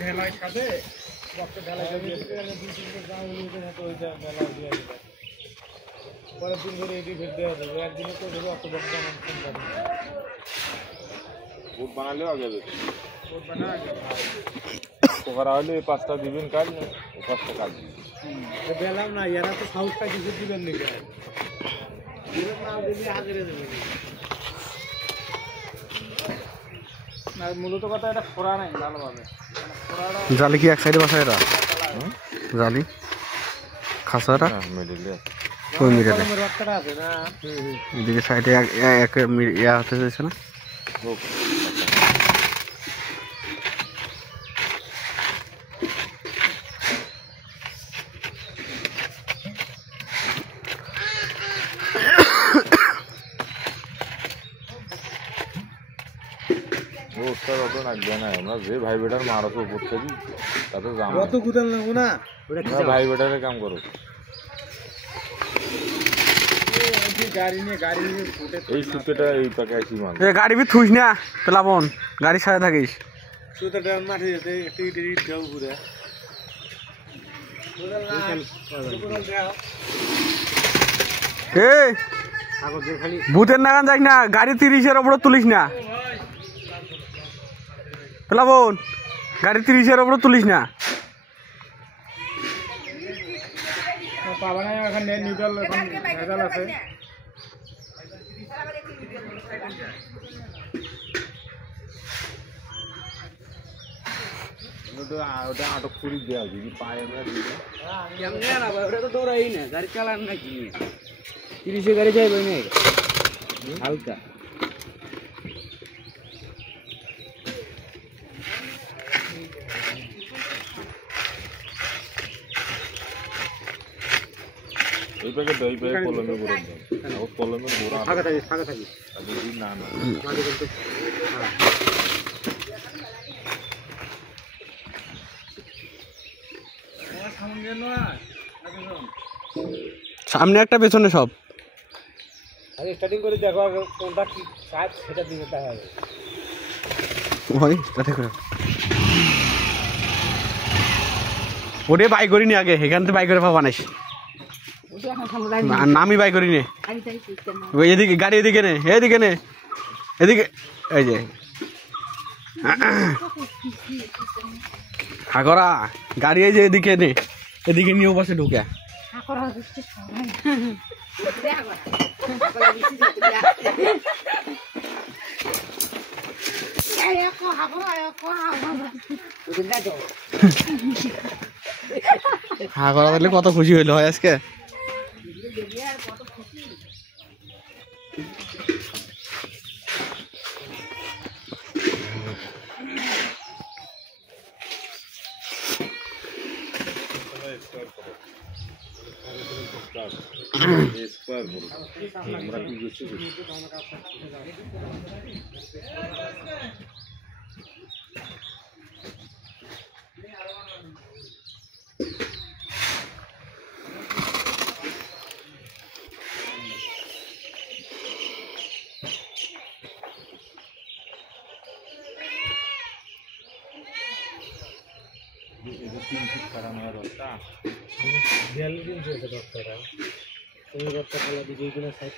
ঢেলাই খাবে বক্স ঢেলাই দিয়ে দুই তিনটে গাঁও উলিয়ে মতো ওইটা মেলা দিয়ে দিবে পরের দিন ধরে এটি ভেট দেওয়া যাবে একদিনে তো ধরে অত বক্স আমার ফোন পাবে বুট বানালেও আগে যাবে বোট বানা আগে পোকারা হলে 5টা দিবেন কাজ না 5টা কাজ বেলাম না এরা তো সাউথটা কিছু দিবেন নাকি না দিলে আগে দেবে না মূলত কথা এটা খোরা নাই ভালোভাবে জালি কি এক সাইডে বসায় এরা জালি খাসারা মিডিলে কোন মিডিলে রক্তটা আছে না এদিকে সাইডে এক ইয়া হতে যাচ্ছে না আমরা যে ভাই বেটার মারো তো উপর থেকে তাতে জাম কত কুদাল লাগবো না ভাই বেটারে কাম করো গাড়ি নিয়ে ফুটে এই সুতেটা এই পাকে আসি মান এ গাড়ি বি থুইস না তেলাবন গাড়ি সাথে থাকিস সুতাটা মাঠে যেতে একটু ইট দাও ঘুরে এই ভূতের নাগান যাই না গাড়ি 30-এর উপরে তুলিস না তেলাবন গাড়ি 30-এর উপরে তুলিস না পাবা না এখানে নিউট্রাল এখন ভেজাল আছে ওটা আটক করে দেওয়া যদি পায়ে আমরা দিই ওটা তো দৌড়াই না গাড়ি চালান না কি 30-এ গাড়ি যাইবে না হালকা এই পাকে দই পায়ে কলমে ঘুরে দাও ও কলমে ঘুরা ফাঁকা থাকি আগে দিন না না সামনে একটা পেছনে সব আগে স্টার্টিং করে দেখো কোনটা কি কাজ সেটা দিতে হবে ওই তাতে করে ওরে বাই করিনি আগে এখান থেকে বাই করে পাবা নাইস নামি বাই করিনি ওই এদিকে গাড়ি এদিকে নে এদিকে এই যে হাগরা গাড়ি এই যে এদিকে নে এদিকে নিয়ে পাশে ঢুকে হাগরা দিলে কত খুশি হইলো হয় আজকে আমরা কি করছি সাইড